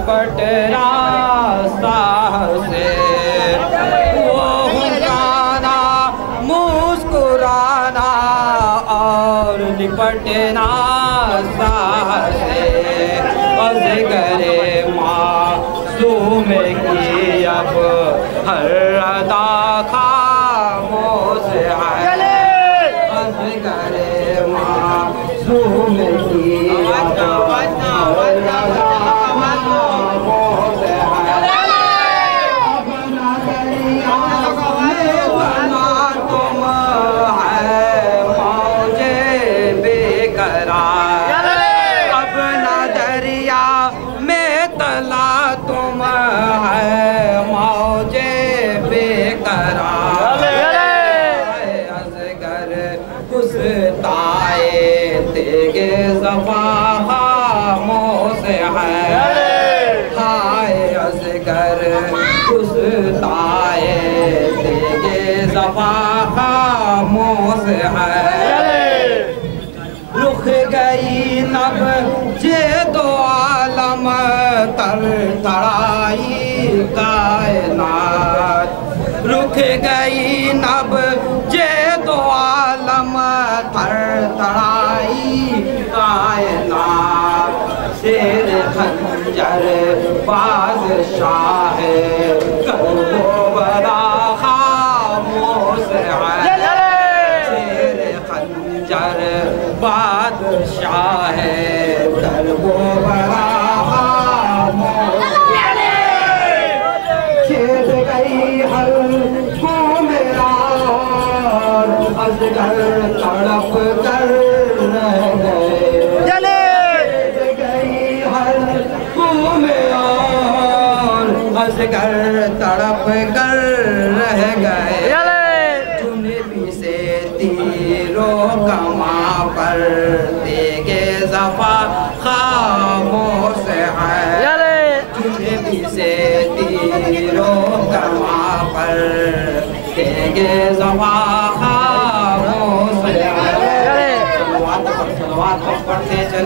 निपट रास्ता से, वो हुक्काना मुस्कुराना और निपटना से। अज़गरे मासूम की अब हर अदा खामोश है। अज़गरे मासूम की खामोश है। हाय अज़गर कुस्ताए तेगे ज़फ़ा खामोश है। रुख गई नब जे दो आलम तर तड़ाई कायनात, रुख गई नब जे दो आलम तर तड़ाई कायनात। शेर खंजर बादशाह करो बड़ा खामोश है। शेर खंजर बादशाह करो बड़ा खामोश है। खेद गई हर को मेरा अज़गर तड़प कर रह गए। अज़गर तड़प कर रह गए। जुनबी से तीरों कमा पर तेगे ज़फ़ा खामोश है। जुनबी से तीरों कमा पर तेगे ज़फ़ा खामोश है। सलवात पढ़ते चले।